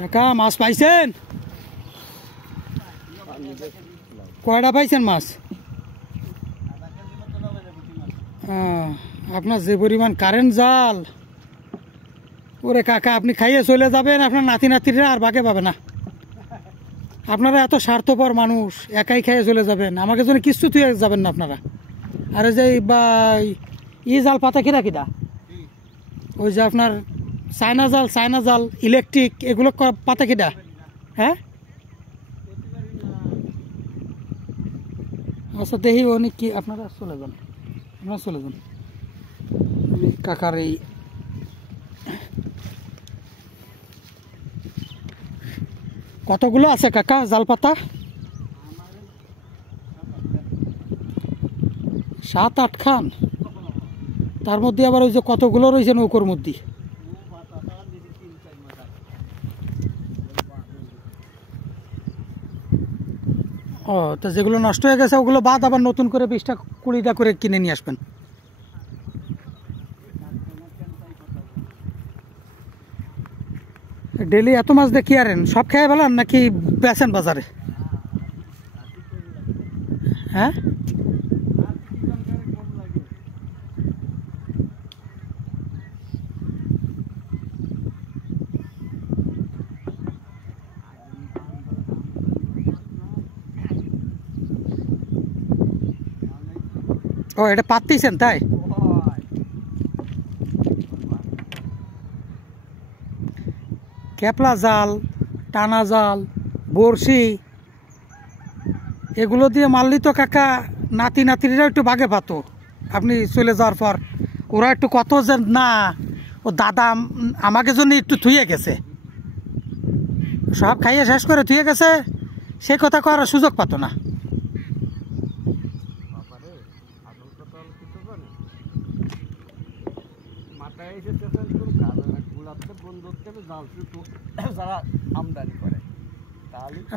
কাকা মাছ পাইছেন? কয়টা পাইছেন মাছ? আপনার যে পরিমাণ কারেন্ট জাল, ওরে কাকা আপনি খাইয়ে চলে যাবেন, আপনার নাতি নাতিরা আর বাগে পাবে না। আপনারা এত স্বার্থপর মানুষ, একাই খাইয়ে চলে যাবেন, আমাকে জন্য কিছু তুই যাবেন না আপনারা। আর ওই যে ই জাল পাতা কিরা কিনা, ওই যে আপনার চায়না জাল ইলেকট্রিক, এগুলো পাতা কিনা? হ্যাঁ আচ্ছা দেখি অনেক কি, আপনারা চলে যান, আপনারা চলে যান। কাকার এই কতগুলো আছে কাকা জাল পাতা? 7-8 খান। তার মধ্যে আবার ওই যে কতগুলো রয়েছে নৌকোর মধ্যে। ও তো যেগুলো নষ্ট হয়ে গেছে ওগুলো বাদ আবার নতুন করে 20টা-20টা করে কিনে নিয়ে আসবেন। ডেলি এত মাছ দিয়ে কি আরেন? সব খেয়ে ফেলান নাকি বেচেন বাজারে? হ্যাঁ ও এটা পাততেছেন তাই? ক্যাপলা জাল, টানা জাল, বড়শি, এগুলো দিয়ে মারলি তো কাকা নাতি নাতিরা একটু বাগে পাতো। আপনি চলে যাওয়ার পর ওরা একটু কত যে না, ও দাদা আমাকে জন্য একটু থুয়ে গেছে, সব খাইয়ে শেষ করে থুয়ে গেছে, সেই কথা করার সুযোগ পাতো না।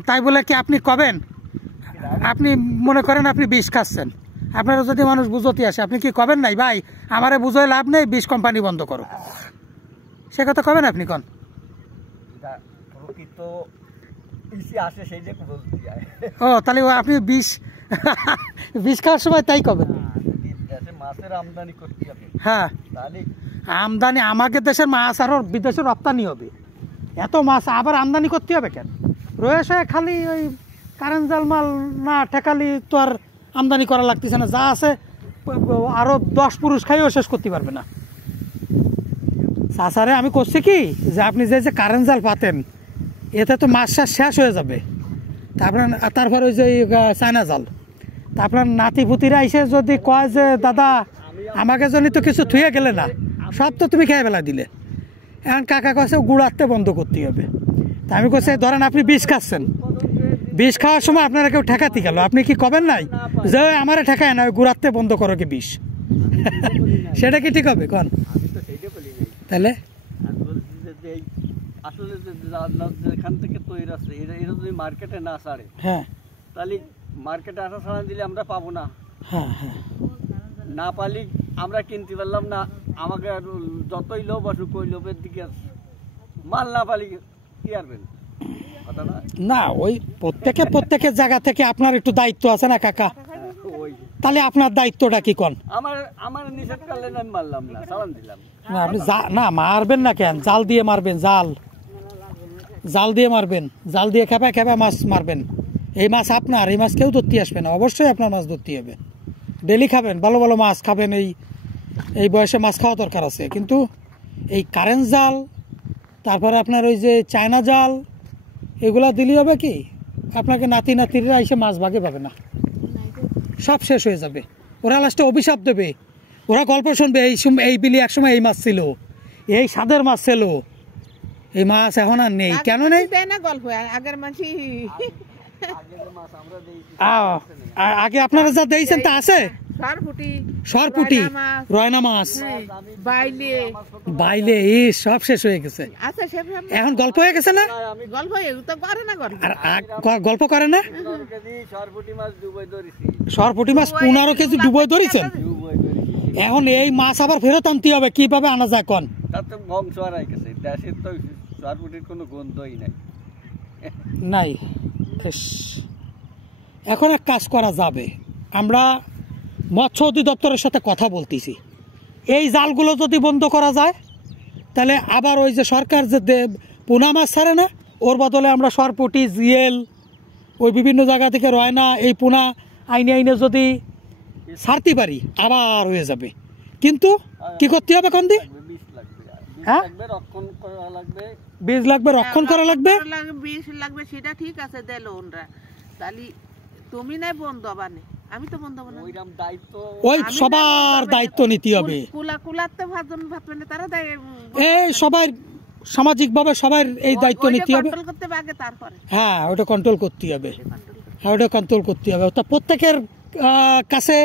তাই বলে কি আপনি কবেন? আপনি মনে করেন আপনি বিষ খাচ্ছেন, আপনারা যদি মানুষ বুঝতে আসে, আপনি কি কবেন নাই ভাই আমারে বুঝোয় লাভ নেই, বিষ কোম্পানি বন্ধ করো, সে কথা কবেন আপনি? কন ও তাহলে আপনি বিষ খাওয়ার সময় তাই কবেন? হ্যাঁ আমদানি, আমাকে দেশের মাছ আরো বিদেশে রপ্তানি হবে, এত মাছ আবার আমদানি করতে হবে কেন? রয়েছে খালি ওই কারেন্ট জাল মাল না ঠেকালি তো আর আমদানি করা লাগতেছে না, যা আছে আরো 10 পুরুষ খাইও শেষ করতে পারবে না। চাচারে আমি করছি কি যে আপনি যে কারেন্ট জাল পাতেন এতে তো মাছ শেষ হয়ে যাবে, তারপর ওই যে চায়না জাল, তা আপনার নাতিপুতিরা এসে যদি কয় যে দাদা আমাকে জন্য তো কিছু থুয়ে গেলে না, সব তো তুমি খেয়ে ফেলা দিলে, এখন কাকা কাছে গুড়াতে বন্ধ করতে হবে। তা আমি কাছে ধরেন আপনি বিষ খাচ্ছেন, বিষ খাওয়ার সময় আপনারা কেউ ঠেকাতে গেল, আপনি কি কবেন নাই যে আমারে ঠেকায় না ওই গুড়াতে বন্ধ করো কি বিষ? সেটা কি ঠিক হবে কন? তাহলে আসলে যেখান থেকে তৈরি আছে এটা যদি মার্কেটে না ছাড়ে, হ্যাঁ তাহলে মার্কেটে আসা ছাড়া দিলে আমরা পাবো না, হ্যাঁ হ্যাঁ না পালি আমরা কিনতে পারলাম না, আমাকে যতই লোভ আসুক ওই লোভের দিকে মাল না পালি কি আরবেন কথা না? না ওই প্রত্যেকের জায়গা থেকে আপনার একটু দায়িত্ব আছে না কাকা? তাহলে আপনার দায়িত্বটা কি কন? আমার নিষেধ করলেন আমি মারলাম না, সালাম দিলাম না। আপনি না মারবেন না কেন? জাল দিয়ে মারবেন, জাল দিয়ে মারবেন, জাল দিয়ে খেপা মাছ মারবেন। এই মাছ আপনার, এই মাছ কেউ ধরতে আসবে না, অবশ্যই আপনার মাছ ধরতে হবে। ডেলি খাবেন, ভালো ভালো মাছ খাবেন, এই বয়সে মাছ খাওয়া দরকার আছে। কিন্তু এই কারেন্ট জাল, তারপরে আপনার ওই যে চায়না জাল, এগুলা দিলে হবে কি আপনাকে নাতিরা এসে মাছ ভাগে পাবে না, সব শেষ হয়ে যাবে। ওরা লাস্টে অভিশাপ দেবে, ওরা গল্প শুনবে এই বিলি একসময় এই মাছ ছিল, এই স্বাদের মাছ ছিল, এই মাছ এখন আর নেই। কেন নেই? আগে আপনারা যা দিয়েছেন তা আছে, সরপুটি, রয়না মাছ, বাইলে এই সব শেষ হয়ে গেছে, এখন গল্প হয়ে গেছে না? গল্প করে না? সরপুটি মাছ 15 কেজি ডুবই ধরেছেন, এখন এই মাছ আবার ফেরত আনতে হবে, কিভাবে আনা যায় কন? সরপুটির কোনো গন্ধই নাই। নাই। ইস। এখন এক কাজ করা যাবে, আমরা মৎস্য অধিদপ্তরের সাথে কথা বলতেছি, এই জালগুলো যদি বন্ধ করা যায় তাহলে আবার ওই যে সরকার যে পোনা মাছ ছাড়ে না, ওর বদলে আমরা সরপুটি, জিয়েল, ওই বিভিন্ন জায়গা থেকে রয়না, এই পোনা আইনে আইনে যদি ছাড়তে পারি আবার হয়ে যাবে। কিন্তু কি করতে হবে কন্দি? বিষ লাগবে, হ্যাঁ রক্ষণ করা লাগবে, বীজ লাগবে, রক্ষণ করা লাগবে, বিষ লাগবে, সেটা ঠিক আছে দিল ওনরা। তাহলে তুমি নাই বন্ধ বানে, আমি তো বন্ধ বানা, ওইরকম দায়িত্ব ওই সবার দায়িত্ব নিতে হবে। কুলাতে ভাজন ভাত মানে তারা এই সবাই সামাজিকভাবে সবার এই দায়িত্ব নিতে হবে। কন্ট্রোল করতে হবে আগে, তারপরে হ্যাঁ ওটা কন্ট্রোল করতে হবে, হ্যাঁ ওটা কন্ট্রোল করতে হবে। তা প্রত্যেকের কাছে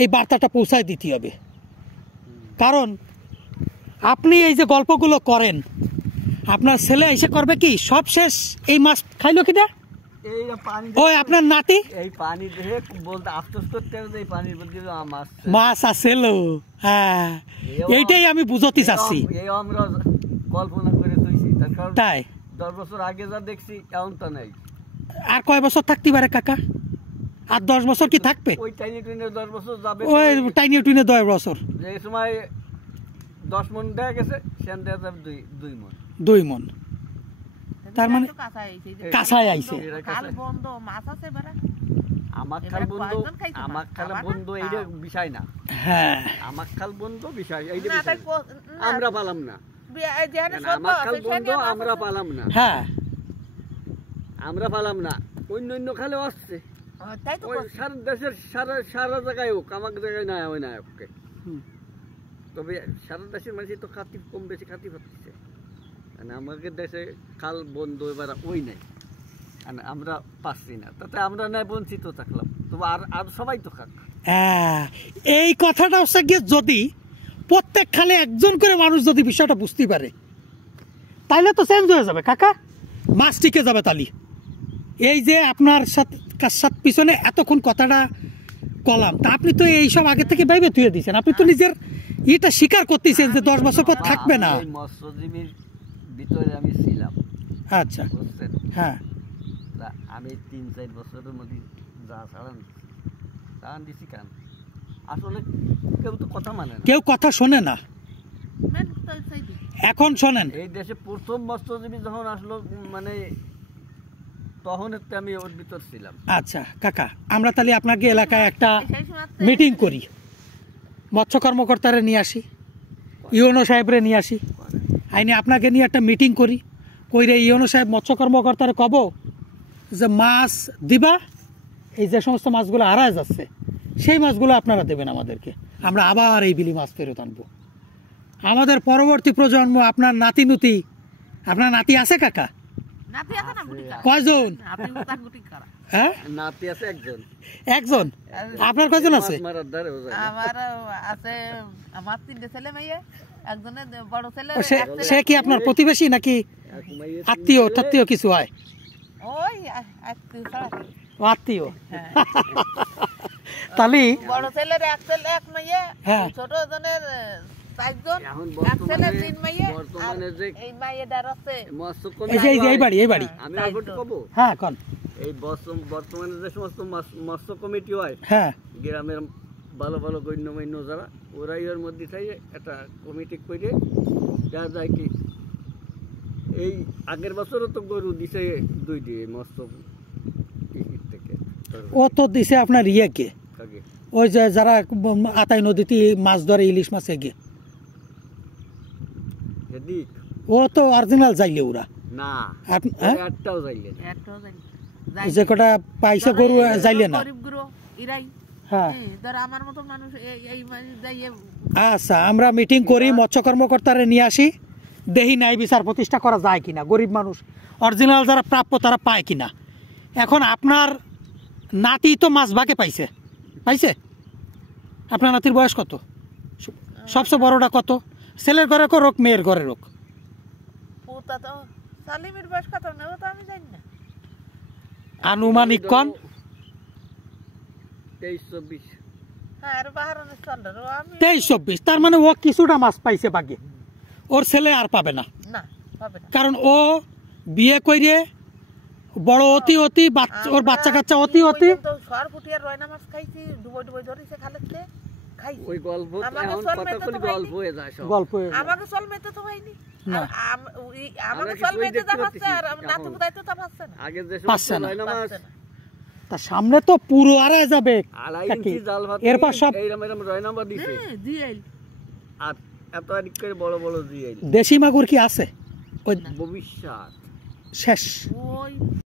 এই বার্তাটা পৌঁছায় দিতে হবে। কারণ আপনি এই যে গল্পগুলো করেন, আপনার ছেলে এসে করবে কি সব শেষ এই মাছ খাইলো কিনা, এই পানি, ওই আপনার নাতি এই পানি দেখে বলতে আফসোস করতে হবে যে এই পানির মধ্যে মাছ মাছ আসেল। হ্যাঁ এইটাই আমি বুঝতে চাচ্ছি। এই আমরা কল্পনা করে থইছি, তার কারণ তাই 10 বছর আগে যা দেখছি এমন তো নাই। আর কয় বছর থাকতে পারে কাকা? আর 10 বছর কি থাকবে? ওই টাইনি টুইনে 10 বছর যাবে, ওই টাইনি টুইনে 10 বছর, যে সময় 10 মন দেখা গেছে সেখান দেখা যাবে 2 মন। 2 মন, তার মানে কাঁচায় আইছে। খাল বন্ধ, মাছ আছে বেড়া আমার খাল বন্ধু, আমার খাল বন্ধু এইটা বিষয় না। হ্যাঁ আমার খাল বন্ধু বিষয়, এইটা বিষয় আমরা পালাম না। আমার খাল বন্ধু আমরা পালাম না, হ্যাঁ আমরা পালাম না, অন্য অন্য খালেও আসছে। তাই তো ওই সারা দেশের সারা জায়গায় হোক, আমার জায়গায় না হয় না ওকে, তবে সারা দেশের মানুষ তো খাতি কম বেশি খাতি পাচ্ছে। আমাদের দেশে খাল বন্ধ এবার ওই নাই, আমরা পাচ্ছি না, তাতে আমরা নাই বঞ্চিত থাকলাম। তবে আর সবাই তো খাক। হ্যাঁ এই কথাটা হচ্ছে গিয়ে যদি প্রত্যেক খালে একজন করে মানুষ যদি বিষয়টা বুঝতে পারে তাহলে তো চেঞ্জ হয়ে যাবে কাকা, মাছ টিকে যাবে। তালি এই যে আপনার সাথে পিছনে এতক্ষণ কথাটা কলাম, তা আপনি তো এইসব আগে থেকে বাইবে তুলে দিয়েছেন, আপনি তো নিজের এটা স্বীকার করতেছেন যে 10 বছর পর থাকবে না। মৎস্যজীবীর ভিতরে আমি ছিলাম, আচ্ছা বুঝছেন? হ্যাঁ আমি 3-4 বছরের মধ্যে যা ছাড়ান দিছি কেন, আসলে কেউ তো কথা মানে না, কেউ কথা শোনে না। এখন শোনেন, এই দেশে প্রথম মৎস্যজীবী যখন আসলো মানে তখন আমি ওর ভিতর ছিলাম। আচ্ছা কাকা, আমরা তাহলে আপনাকে এলাকায় একটা মিটিং করি, মৎস্য কর্মকর্তারে নিয়ে আসি, ইউনো সাহেবরে নিয়ে আসি, আইনে আপনাকে নিয়ে একটা মিটিং করি, কইরে ইউনো সাহেব মৎস্য কর্মকর্তারে কব যে মাছ দিবা, এই যে সমস্ত মাছগুলো হারায় যাচ্ছে সেই মাছগুলো আপনারা দেবেন আমাদেরকে, আমরা আবার এই বিলি মাছ ফেরত আনবো। আমাদের পরবর্তী প্রজন্ম, আপনার নাতি নুতি, আপনার নাতি আছে কাকা? কয়জন? হ্যাঁ নাতি আছে একজন। একজন? আপনার কয়জন আছে? আমার আছে, আমার 3টে ছেলে মেয়ে, একজনের বড় ছেলে। সে কি আপনার প্রতিবেশী নাকি আত্মীয় টাত্মীয় কিছু হয়? ওই আত্মীয় আত্মীয়। তাহলে বড় ছেলের এক ছেলে এক মেয়ে, হ্যাঁ ছোট জনের 4 জন, এক ছেলে 3 মেয়ে। বর্তমানে যে এই মায়েদার আছে এই বাড়ি আমি আবার কব, হ্যাঁ কোন এই বর্তমানে যে সমস্ত মৎস্য কমিটি হয়, হ্যাঁ গ্রামের ভালো ভালো গণ্যমান্য যারা, ওরাই ওর মধ্যে থেকে একটা কমিটি করে দেখা যায় কি, এই আগের বছরও তো গরু দিছে 2টি মৎস্য থেকে। ও তো দিছে আপনার ইয়েকে, ওই যে যারা আতাই নদীতে মাছ ধরে ইলিশ মাছ এগে, ও তো অরিজিনাল যাইলে ওরা না, একটাও যাইলে যে কটা পাইছে গরু যাইলে না। হ্যাঁ আচ্ছা, আমরা মিটিং করি, মৎস্য কর্মকর্তারে নিয়ে আসি, দেহি ন্যায় বিচার প্রতিষ্ঠা করা যায় কিনা, গরিব মানুষ অরিজিনাল যারা প্রাপ্য তারা পায় কিনা। এখন আপনার নাতি তো মাছ ভাগে পাইছে, আপনার নাতির বয়স কত? সবচেয়ে বড়টা কত? ছেলের ঘরে হোক মেয়ের ঘরে হোক? আনুমানিক কন 23-24। তার মানে ও কিছুটা মাছ পাইছে বাগে, ওর ছেলে আর পাবে না। হবে না। কারণ ও বিয়ে কইরে বড় অতি অতি ওর বাচ্চা কাচ্চা অতি অতি তো সর ফুটিয়ে রয়না মাছ খাইছি, ডুবই ডুবই ধরেছে খালেতে খাইছি। ওই গল্প তো আমাকে এখন চল কথা মেতে কলি তো গল্প হয়ে যায় সব। গল্প হয়ে যায়। আমাকে চল মেতে তো হয়নি। না। আর আমাকে আমরা চল কিছুই মেতে দেখতে তা পাচ্ছে, আর পাচ্ছি নাতু এখন। দায়িত্ব তা পাচ্ছে না। আগে যে পাচ্ছে না। না মাছ পাচ্ছে না। তার সামনে তো পুরো আড়াই যাবে 2.5 কাকি। ইঞ্চি জাল ভাত এরপর সব এইরকম এরকম রয় নাম্বার দিছে হ্যাঁ, জিএল। আর এত আদিক করে বড় বড় দিয়ে দেশি মাগুর কি আছে? ওই ভবিষ্যৎ শেষ। ওই